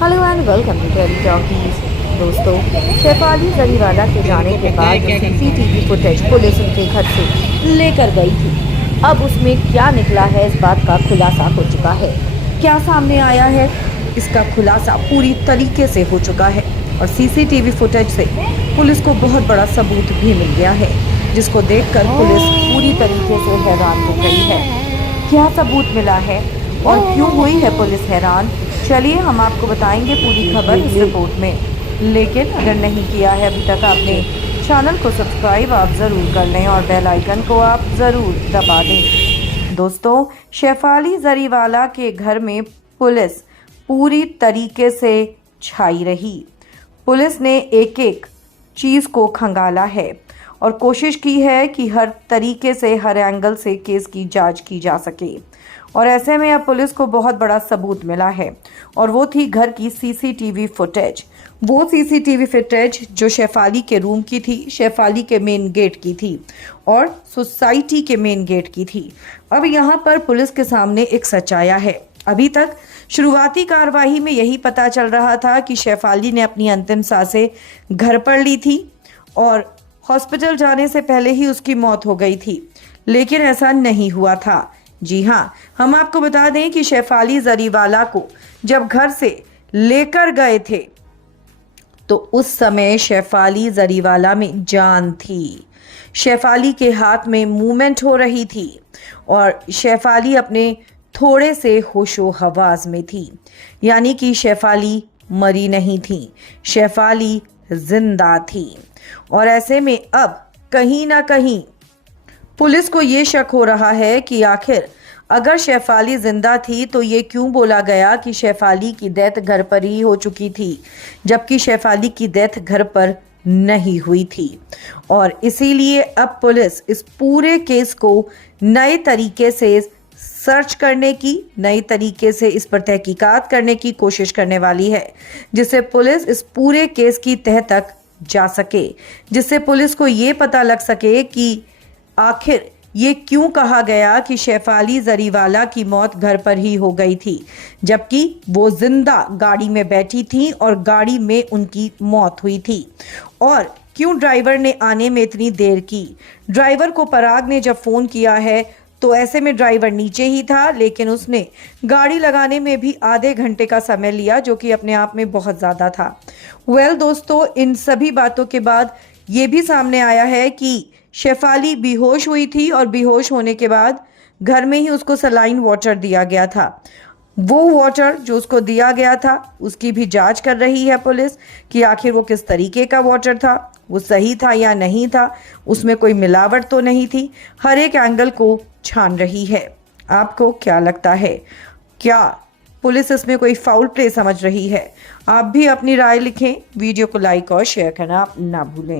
Hello and welcome to Tele Talkies. दोस्तों, शेफाली जरीवाला के जाने के बाद जो सीसीटीवी फुटेज पुलिस उनके घर से लेकर गई थी, अब उसमें क्या निकला है इस बात का खुलासा हो चुका है। क्या सामने आया है, इसका खुलासा पूरी तरीके से हो चुका है और सीसीटीवी फुटेज से पुलिस को बहुत बड़ा सबूत भी मिल गया है, जिसको देखकर पुलिस पूरी तरीके से हैरान हो गई है। क्या सबूत मिला है और क्यों हुई है पुलिस हैरान, चलिए हम आपको बताएंगे पूरी खबर इस रिपोर्ट में। लेकिन अगर नहीं किया है अभी तक आपने चैनल को सब्सक्राइब आप ज़रूर कर लें और बेल आइकन को आप ज़रूर दबा दें। दोस्तों, शेफाली जरीवाला के घर में पुलिस पूरी तरीके से छाई रही। पुलिस ने एक एक चीज़ को खंगाला है और कोशिश की है कि हर तरीके से, हर एंगल से केस की जांच की जा सके। और ऐसे में अब पुलिस को बहुत बड़ा सबूत मिला है और वो थी घर की सीसीटीवी फुटेज। वो सीसीटीवी फुटेज जो शेफाली के रूम की थी, शेफाली के मेन गेट की थी और सोसाइटी के मेन गेट की थी। अब यहाँ पर पुलिस के सामने एक सच आया है। अभी तक शुरुआती कार्रवाई में यही पता चल रहा था कि शेफाली ने अपनी अंतिम सांसें घर पर ली थी और हॉस्पिटल जाने से पहले ही उसकी मौत हो गई थी, लेकिन ऐसा नहीं हुआ था। जी हाँ, हम आपको बता दें कि शेफाली जरीवाला को जब घर से लेकर गए थे तो उस समय शेफाली जरीवाला में जान थी। शेफाली के हाथ में मूवमेंट हो रही थी और शेफाली अपने थोड़े से होशो हवास में थी, यानी कि शेफाली मरी नहीं थी, शेफाली जिंदा थी। और ऐसे में अब कहीं ना कहीं पुलिस को ये शक हो रहा है कि आखिर अगर शेफाली जिंदा थी तो ये क्यों बोला गया कि शेफाली की डेथ घर पर ही हो चुकी थी, जबकि शेफाली की डेथ घर पर नहीं हुई थी। और इसीलिए अब पुलिस इस पूरे केस को नए तरीके से सर्च करने की, नई तरीके से इस पर तहकीकात करने की कोशिश करने वाली है, जिससे पुलिस इस पूरे केस की तह तक जा सके, जिससे पुलिस को ये पता लग सके कि आखिर ये क्यों कहा गया कि शेफाली जरीवाला की मौत घर पर ही हो गई थी, जबकि वो जिंदा गाड़ी में बैठी थी और गाड़ी में उनकी मौत हुई थी। और क्यों ड्राइवर ने आने में इतनी देर की। ड्राइवर को पराग ने जब फ़ोन किया है तो ऐसे में ड्राइवर नीचे ही था, लेकिन उसने गाड़ी लगाने में भी आधे घंटे का समय लिया, जो कि अपने आप में बहुत ज़्यादा था। दोस्तों, इन सभी बातों के बाद ये भी सामने आया है कि शेफाली बेहोश हुई थी और बेहोश होने के बाद घर में ही उसको सलाइन वाटर दिया गया था। वो वाटर जो उसको दिया गया था उसकी भी जांच कर रही है पुलिस कि आखिर वो किस तरीके का वाटर था, वो सही था या नहीं था, उसमें कोई मिलावट तो नहीं थी। हर एक एंगल को छान रही है। आपको क्या लगता है, क्या पुलिस इसमें कोई फाउल प्ले समझ रही है? आप भी अपनी राय लिखें। वीडियो को लाइक और शेयर करना ना भूलें।